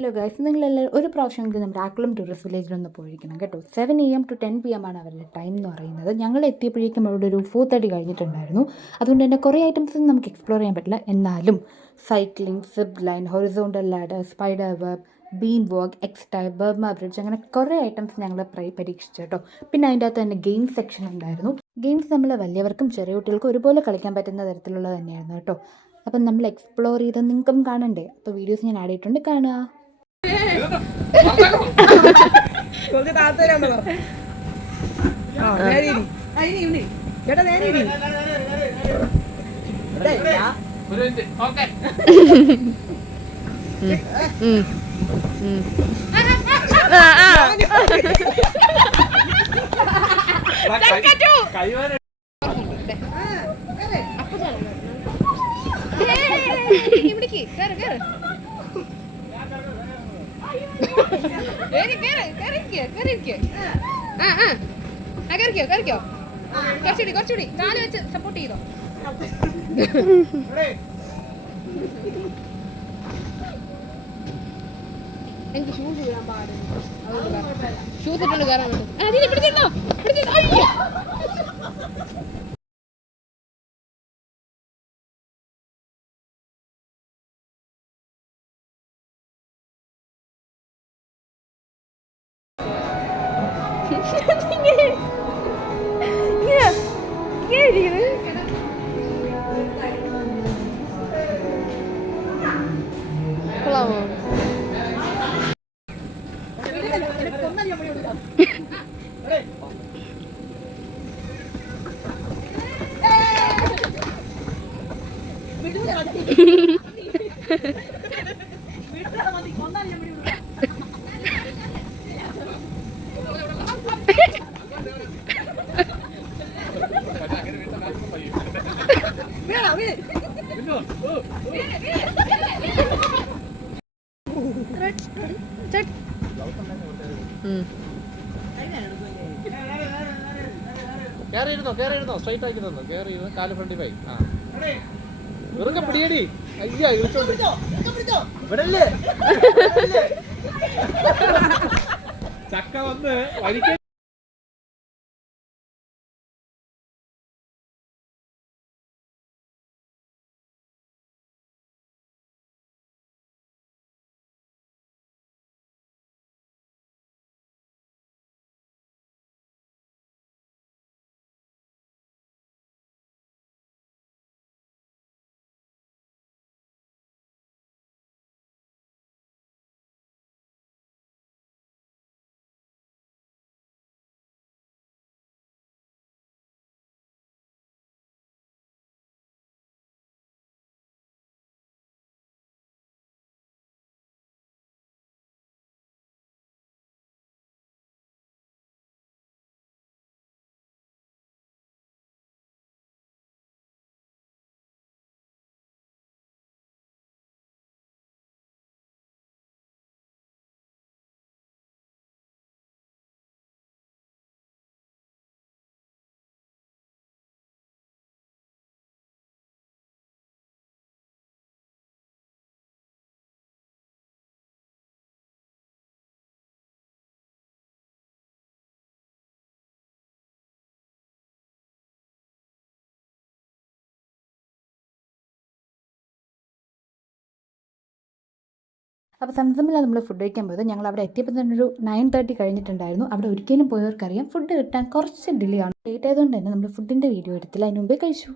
Hello guys, നിങ്ങളെല്ലാവരും ഒരു പ്രാവശ്യമെങ്കിലും നമ്മുടെ ആക്കുളം ടൂറിസ്റ്റ് വില്ലേജിലൊന്ന് പോയിരിക്കണം കേട്ടോ. 7 AM to 10 PM ആണ് അവരുടെ ടൈം എന്ന് പറയുന്നത്. ഞങ്ങൾ എത്തിയപ്പോഴേക്കും അവിടെ ഒരു 4:30 കഴിഞ്ഞിട്ടുണ്ടായിരുന്നു. അതുകൊണ്ട് തന്നെ കുറേ ഐറ്റംസ് ഒന്നും നമുക്ക് എക്സ്പ്ലോർ ചെയ്യാൻ പറ്റില്ല. എന്നാലും cycling, zip line, horizontal ladder, spider web, beam walk, എക്സ്റ്റൈർ, ബർമ ബ്രിഡ്ജ്, അങ്ങനെ കുറേ ഐറ്റംസ് ഞങ്ങൾ പരീക്ഷിച്ചു കേട്ടോ. പിന്നെ അതിൻ്റെ അകത്ത് തന്നെ ഗെയിം സെക്ഷൻ ഉണ്ടായിരുന്നു. ഗെയിംസ് നമ്മൾ വലിയവർക്കും ചെറിയ കുട്ടികൾക്കും ഒരുപോലെ കളിക്കാൻ പറ്റുന്ന തരത്തിലുള്ളത് തന്നെയായിരുന്നു കേട്ടോ. അപ്പം നമ്മൾ എക്സ്പ്ലോർ ചെയ്ത് നിങ്ങൾക്കും കാണണ്ടേ? അപ്പോൾ വീഡിയോസ് ഞാൻ ആഡ് ചെയ്തിട്ടുണ്ട്, കാണുക. കുറച്ച് താല്പര്യമുണ്ടോ? ചേട്ടാ നേരെ കുറച്ചുകൂടി കാല് വെച്ച് സപ്പോർട്ട് ചെയ്തോ. എനിക്ക് ഷൂസ് ഇടാൻ പാടില്ല, ഷൂസ് ഇട്ടുണ്ട് കയറാൻ പറ്റും. കേറിയിരുന്നോ സ്ട്രൈറ്റ് ആക്കി തന്നു. കേറിയിരുന്ന് കാല് ഫ്രണ്ടി പോയി. ആ ഇറങ്ങ പിടിയടി. അയ്യാ ഇളിച്ചോണ്ട് ചക്ക വന്ന് വരിക്ക. അപ്പോൾ സംസമിലാണ് നമ്മൾ ഫുഡ് കഴിക്കാൻ പോയത്. ഞങ്ങൾ അവിടെ എത്തിയപ്പോൾ തന്നെ ഒരു 9:30 കഴിഞ്ഞിട്ടുണ്ടായിരുന്നു. അവിടെ ഒരിക്കലും പോയവർക്കറിയാം ഫുഡ് കിട്ടാൻ കുറച്ച് ഡിലേ ആണ്. ലേറ്റ് ആയതുകൊണ്ട് തന്നെ നമ്മൾ ഫുഡിൻ്റെ വീഡിയോ എടുത്തില്ല, അതിന് മുമ്പേ കഴിച്ചു.